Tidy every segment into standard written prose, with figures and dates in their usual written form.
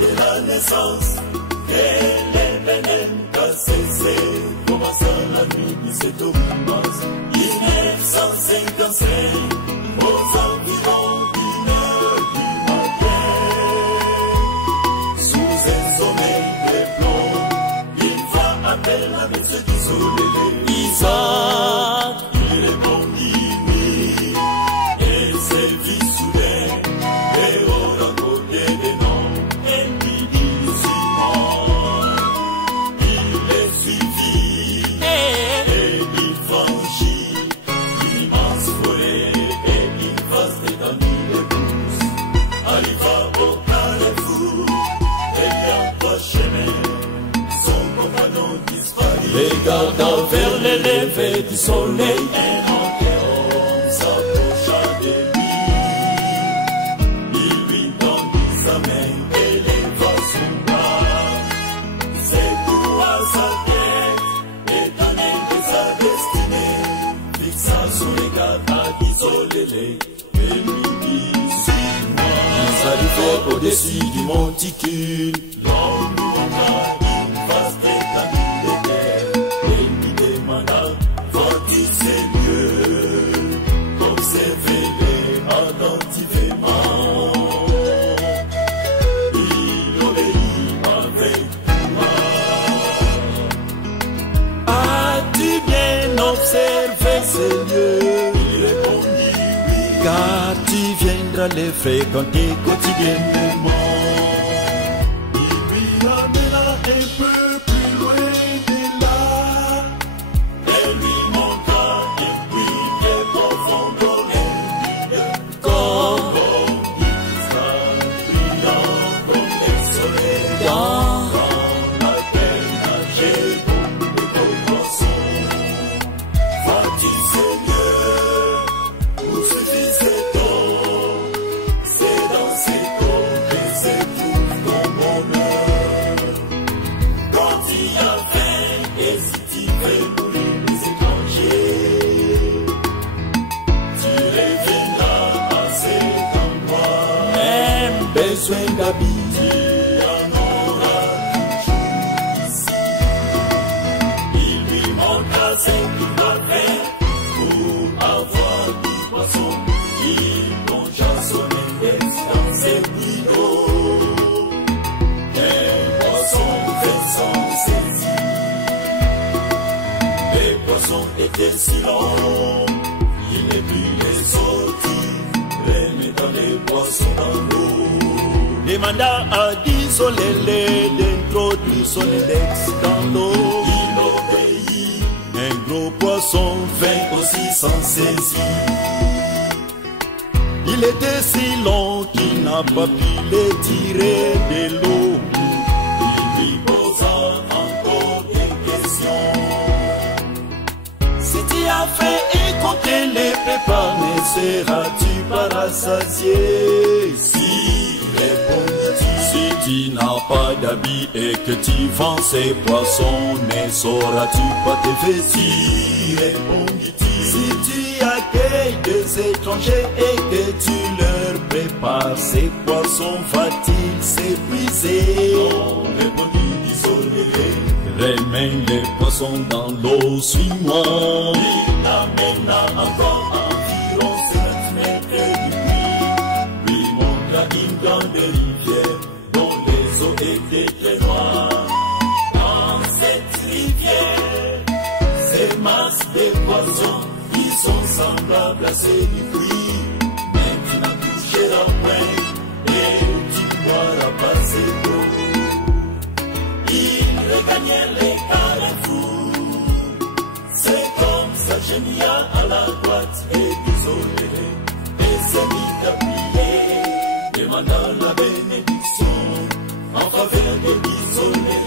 de la naissance, et les veines qu'a cessé, commença la nuit de cette omnibus. 1955, aux environs d'une heure du matin, sous un sommeil de plomb, une voix appelle la maison du soleil. Isaac, il répondit oui, et ses vies soudain, et au côté des noms, et lui dit Simon, il est suivi, et il franchit une immense forêt, et une vaste étendue de pousses, arriva au carrefour, et il y a pas chemin, son compagnon disparut. Regarda vers les levées du soleil, un homme s'approcha de lui. Il lui tendit sa main et leva son bras. C'est tout à sa tête, étonné de sa destinée, fixa son regard à isolé et lui dit suis-moi. Ils arrivèrent au-dessus du monticule. L'homme lui montra une vaste étendue de terre et lui demanda vois-tu ces lieux, observez-les attentivement. Il obéit avec joie. As-tu bien observé ces lieux? Il répondit oui, car tu viendras les fréquenter quotidiennement. Il lui ramena un peu plus loin de là et lui montra un puits de profondeur comme une star brillant comme le soleil dans laquelle nageait beaucoup de poissons. Vois-tu ces lieux où se vit cette eau? C'est dans cette eau que se trouve ton bonheur. Quand tu as faim et si tu veux nourrir les étrangers, tu reviendras à cet endroit. Même besoin d'habits, tu en auras toujours ici. Il lui montra ce qu'il va faire pour avoir du poisson. Il plongea son index dans ses puits d'eau. Un poisson fait son saisi. Les poissons étaient si longs, il ne put les sortir, remettant les poissons dans l'eau. Demanda à Isolé d'introduire son index dans l'eau. Il obéit, un gros poisson vint aussi s'en saisir. Il était si long qu'il n'a pas pu les tirer de l'eau. Il lui posa encore des questions. Si tu as faim et qu'on te les prépare, ne seras-tu pas rassasié? Si, répondit-il, si tu n'as pas d'habit et que tu vends ces poissons, ne sauras-tu pas te vêtir? Répondit-il, si tu accueilles des étrangers et que tu leur prépares ces poissons, va-t-il s'épuiser? Non, répondit Isolé. Remets les poissons dans l'eau, suis-moi. Il l'amena encore environ 50 mètres du puits, lui montra une grande rivière dont les eaux étaient très noires. Dans cette rivière, ces masses de poissons qui sont semblables à ceux du puits, mais tu n'en toucheras point et tu boiras pas ces eaux. Il regagnait les carrefours, c'est comme ça génia à la droite et Isolé, et se mit à prier, demandant la bénédiction en faveur de Isolé.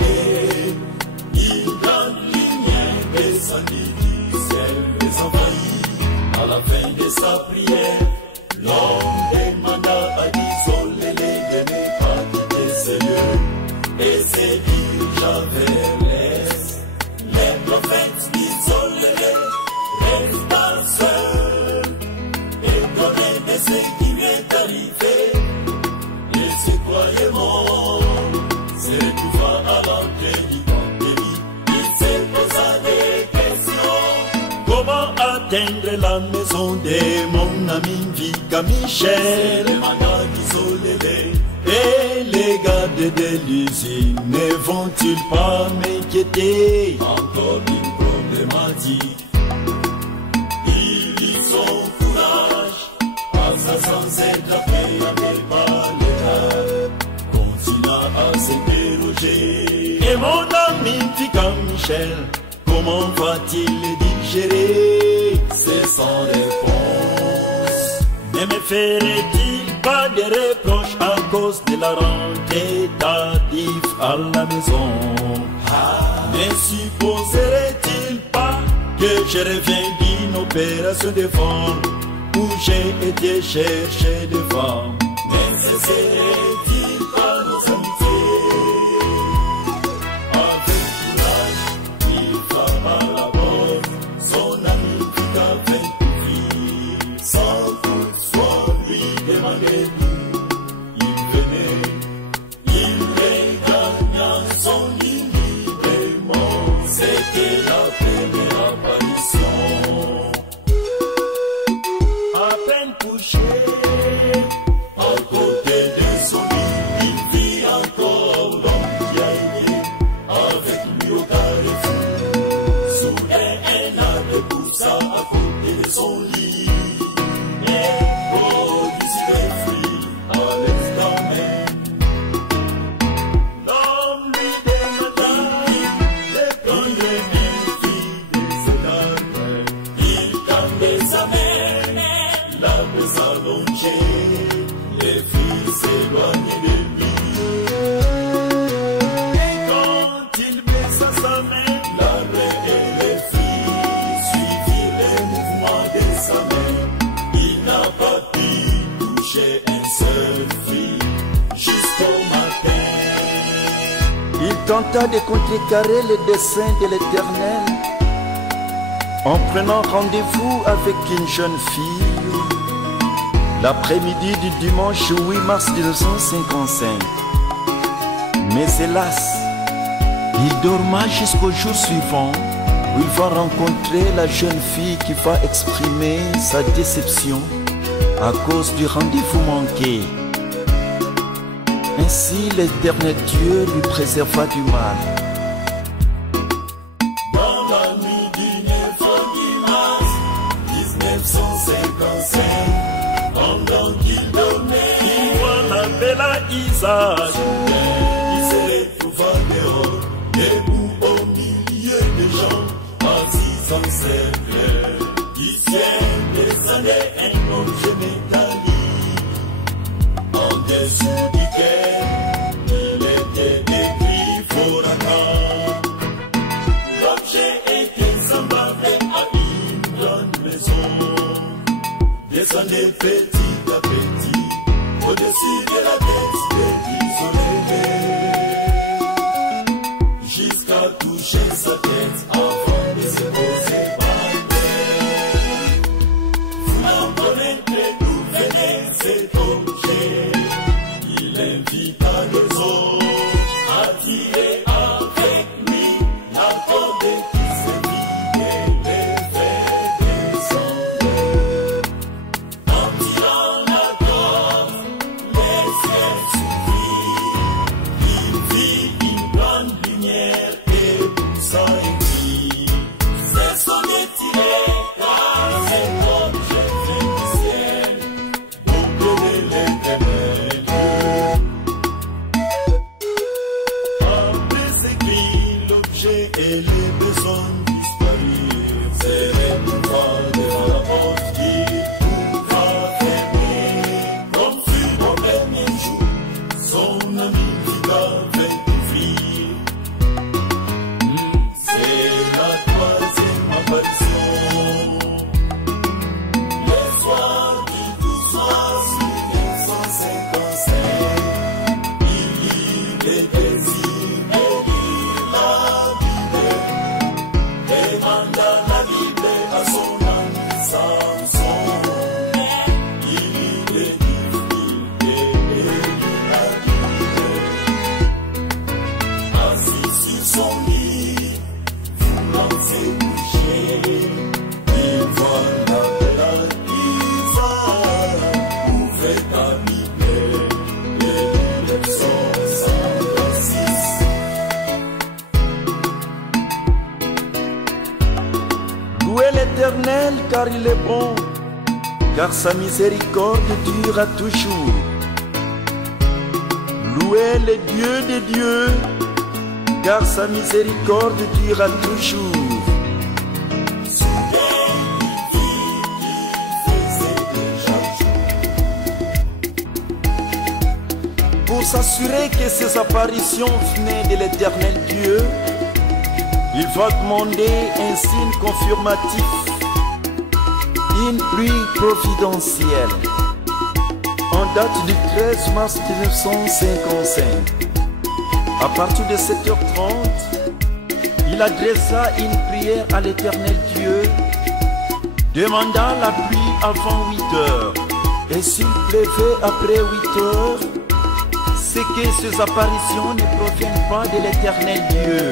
Une grande lumière descendit du ciel et s'envahit. À la fin de sa prière, l'homme demanda à Isolé de ne pas quitter ce lieu et se dirigea vers l'est. Les prophètes Isolé resta seul, étonné de ce qui lui est arrivé, il se croyait mort. atteindre la maison de mon ami Vika Michel. Et les gardes de l'usine ne vont-ils pas m'inquiéter? Encore une problématique. Il dit son courage à sa sans être appréhendé par l'État. Continua à s'interroger. Et mon ami Vika Michel, comment va-t-il digérer? C'est sans réponse. Ne me ferait-il pas de reproches à cause de la rentrée tardive à la maison? Ne supposerait-il pas que je reviens d'une opération de vente où j'ai été chercher des femmes? Ne cesserait-il pas nos amitiés? Avec courage, il frappe à la porte. Son ami Vika vint ouvrir. Sans toutefois lui demander tout, il venait, il regagna son lit librement. C'était la première apparition. À peine couché, à côté de son lit, il vit encore l'homme qui a aimé avec lui au carrefour. Soudain, un arbre poussa à côté de son lit. Et produisit des fruits à l'instant même. L'homme lui demanda de prendre une fille de cet arbre. Il tendait sa main, l'arbre s'allongeait, les filles s'éloignaient de lui. Et quand il baissa sa main, l'arbre et les filles suivirent les mouvements de sa main. Il n'a pas pu toucher un seul fruit jusqu'au matin. Il tenta de contrecarrer le dessein de l'Éternel en prenant rendez-vous avec une jeune fille l'après-midi du dimanche 8 mars 1955. Mais hélas, il dorma jusqu'au jour suivant où il va rencontrer la jeune fille qui va exprimer sa déception à cause du rendez-vous manqué. Ainsi l'Éternel Dieu lui préserva du mal. Dans la nuit du 9 mars 1955, pendant qu'il dormait, il voit la belle Isaac. Il se retrouva dehors, debout au milieu des gens, assis en cercle. Du ciel descendait un objet métallique, en dessous duquel il était écrit Foracan. L'objet était semblable à une grande maison, descendait petit à petit, au-dessus de la tête des isolés, jusqu'à toucher sa tête avant de se poser par terre. Voulant connaître d'où venait cet objet, il invita les autres à tirer avec lui la corde qui se vidait, les fers descendaient. En tirant la corde, les cieux s'ouvrirent. Il vit une grande lumière et poussa un cri. car sa miséricorde dure à toujours. Louez le Dieu des dieux, car sa miséricorde dure à toujours. Pour s'assurer que ces apparitions venaient de l'Éternel Dieu, il va demander un signe confirmatif, une pluie providentielle. En date du 13 mars 1955, à partir de 7h30, il adressa une prière à l'Éternel Dieu, demandant la pluie avant 8h. Et s'il pleuvait après 8h, c'est que ces apparitions ne proviennent pas de l'Éternel Dieu.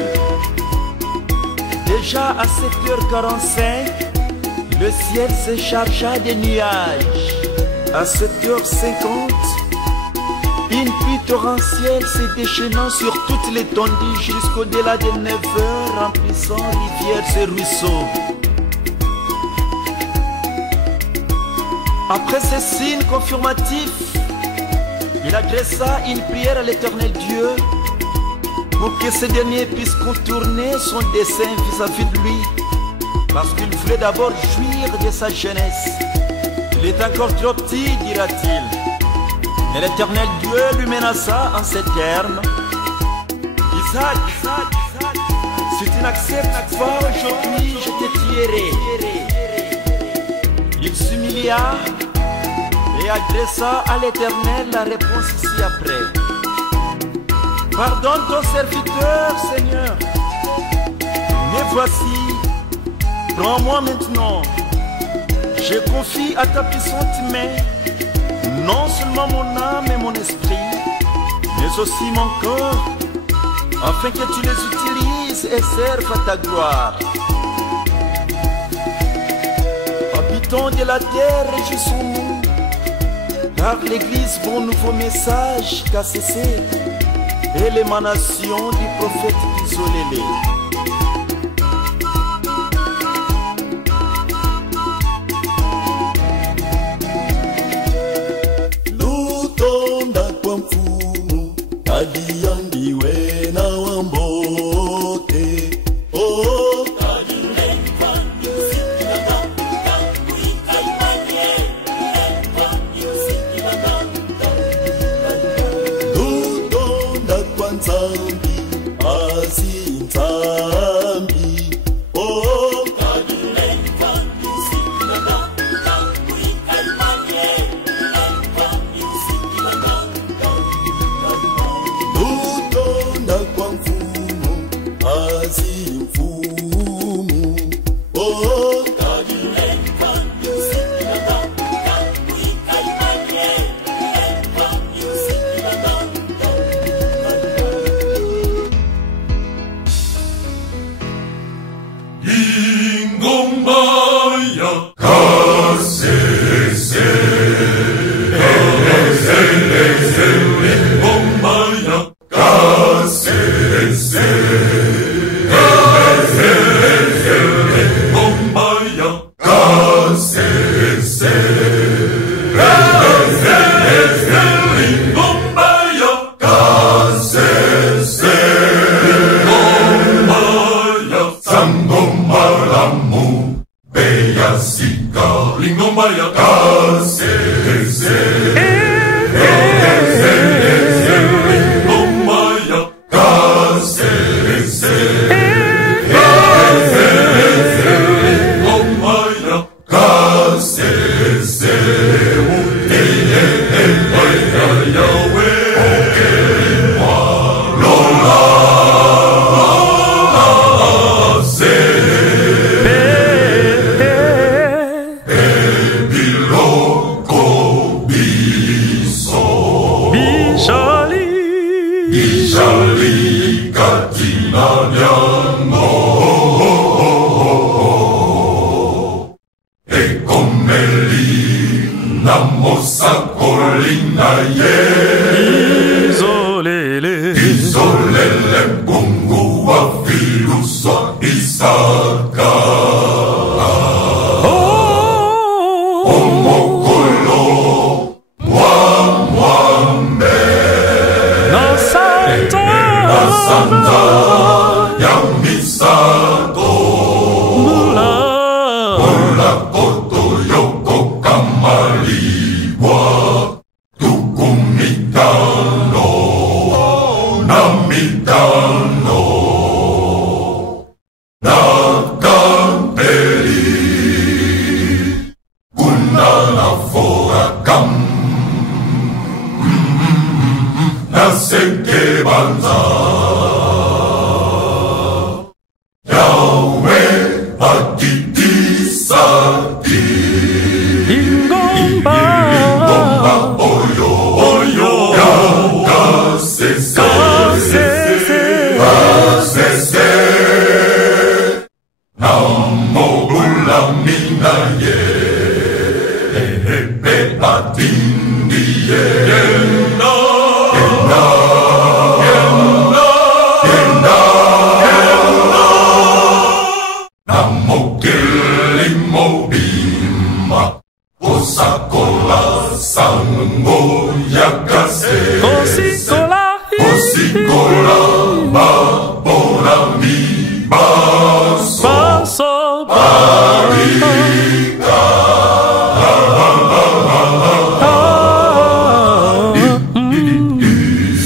Déjà à 7h45, le ciel se chargea de nuages. À 7h50, une pluie torrentielle se déchaînant sur toute l'étendue jusqu'au-delà de 9h, remplissant rivières et ruisseaux. Après ce signe confirmatif, il adressa une prière à l'Éternel Dieu pour que ce dernier puisse contourner son dessein vis-à-vis de lui, parce qu'il voulait d'abord jouir de sa jeunesse. Il est encore trop petit, dira-t-il. Et l'Éternel Dieu lui menaça en ces termes: Isaac, si tu n'acceptes pas aujourd'hui, je te tuerai. Il s'humilia et adressa à l'Éternel la réponse ci-après: Pardonne ton serviteur, Seigneur. Mais voici, prends-moi maintenant. Je confie à ta puissante main non seulement mon âme et mon esprit, mais aussi mon corps, afin que tu les utilises et servent à ta gloire. Habitants de la terre, réjouissons-nous, car l'Église, bon nouveau message qu'a cessé, et l'émanation du prophète isolé. Isaka. Oh, mokolo mwambe na santa ya misato mula koto yoko kamaliwa tukumitano na mitano na kampeli kuna na forakam na seke banza yawe akitisati ingomba oyo oyo yakasese kasese namobula minaye epe atindiye yenda yenda yenda yenda yenda namokeli mobima osakola sango yakase osikola osikola babona mi baso barika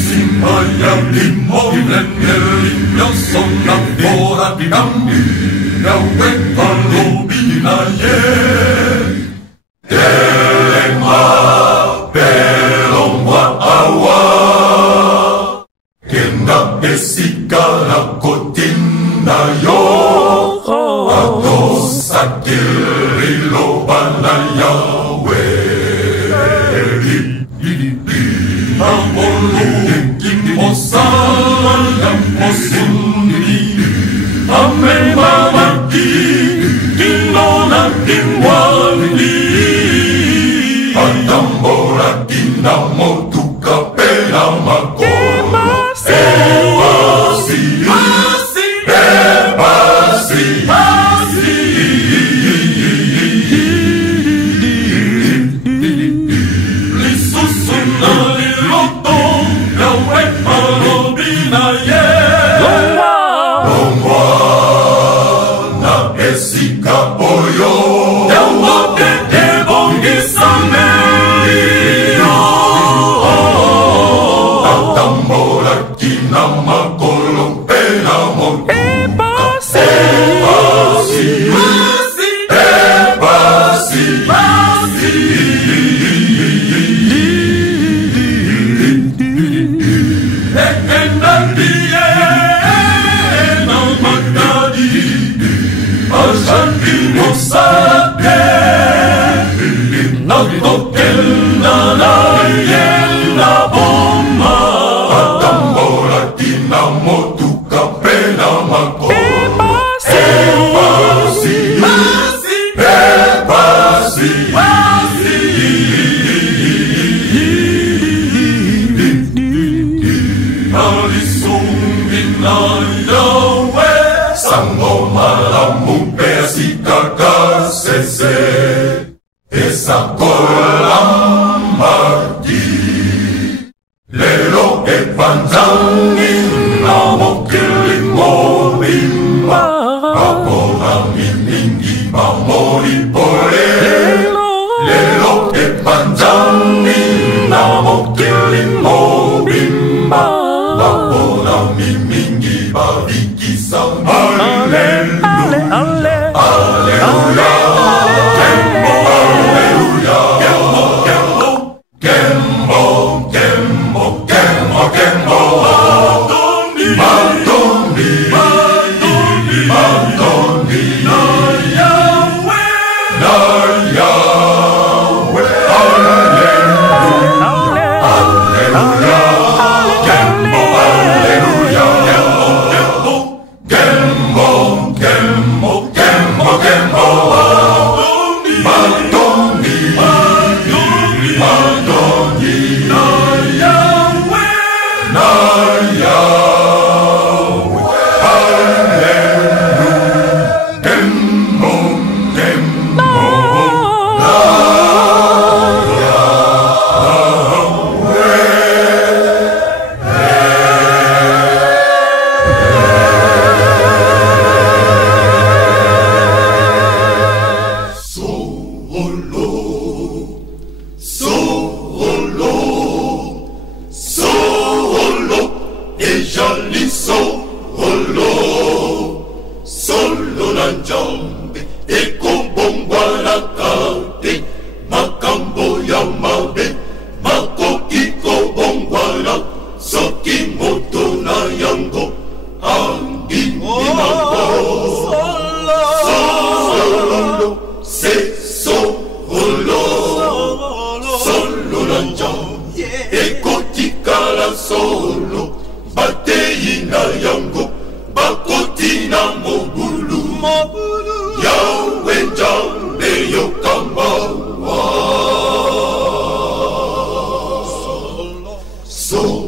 simaya limo limo sona fora bidam na weka lobina ye telema pelomwa awa kenda pesika na kotina yo ato sakiri lobana yawe amolu kimosama yamosundi ame mamaki kinona kimwani atambora kinamotuka pena makoma esa kolamaki lelo epanzangi namokili mobimba apona mimingi mamori pole lelo epanzangi namokili mobimba apona mimingi babikisa Alleluia Alleluia Nzambe ekotikala solo batei na yango bakoti na mobulu Yawe Nzambe yokambawa solo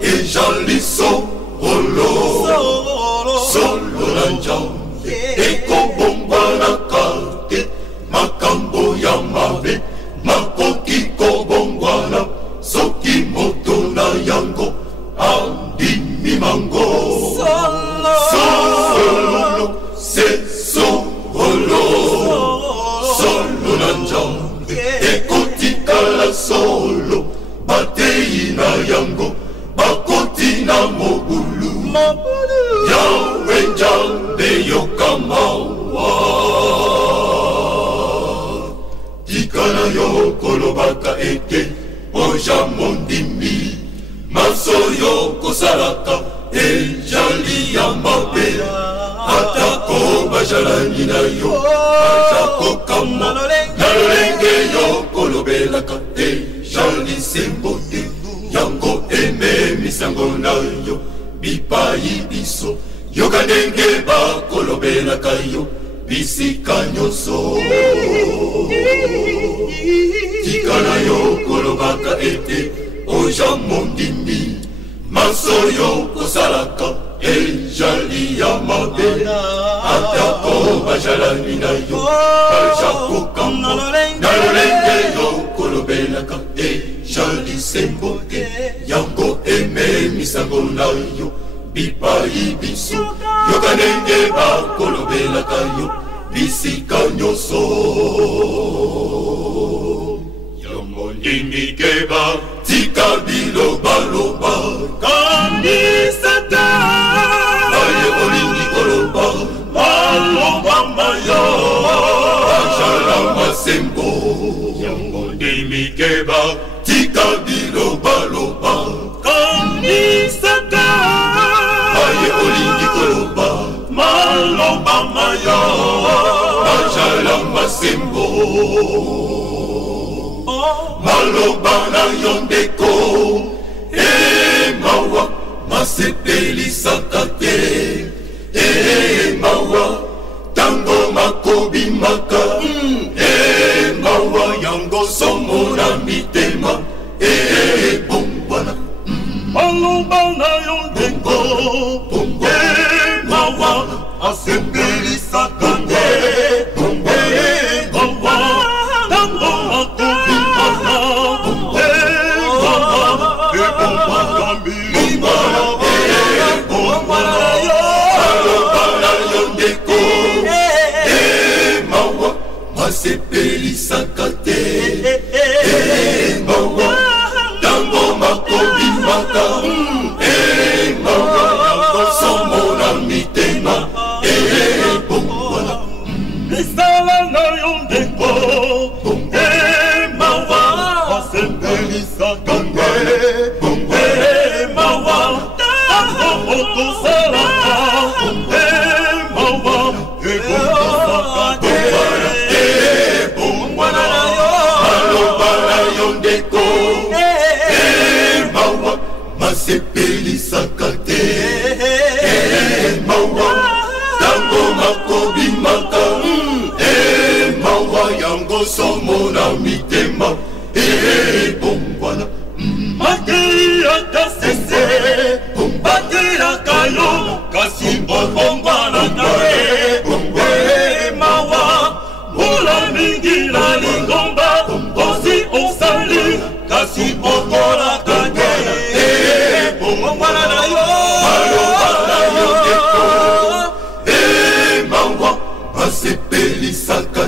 ejali solo na Nzambe ekobongwanaka te makambo ya mabe makoki kobongwana soki moto na yango andimi mango solo na Nzambe ekotikala solo batei na yango bakoti na mobulu Yawe Nzambe yokambawa tikana yo kolobaka ete oja mondimi maso yo kosalaka ejali ya mabe atako bajalani na yo ajakokama na lolenge yo kolobelaka ejali sembote yango eme misango na yo bipai biso yoka ndenge bakolobelaka yo bisika nyonso tikana yo kolobaka ete oja mondimi maso yo kosalaka ejali ya mabe atako bajalani na yo bajakokama na lolenge yo kolobelaka ejali sembote yango eme misango na yo bipai biso yoka ndenge bakolobelaka yo bisika nyonso ya mondimi keba tika bilobaloba kanisata aye olingi koloba maloba mayo ajala masembo ya mondimi keba tika bilobaloba kanisata aye olingi koloba maloba mayo ajala masembo maloba na yo ndeko mawa masepelisaka te mawa tango makobimaka mawa yango somo na mitema bongwana maloba na yo ndeko mawa masepelisaka te mawa tango makobimaka sepelisaka te mawa tango makobimaka mawa yango somo na mitema bongwana misala na yo ndeko mawa sepelisaka te mawa tango okosalaka mawa ekokosaka te mawa masepelisaka te mawa tango makobimaka mawa yango somo na mitema bongwana makeyaka sese bakeyaka yo kasi bobongwanaka mawa mbula mingi na lingomba osi osali kasi okolaka te bongwana na yo maloba na yo ndeko mawa masepelisaka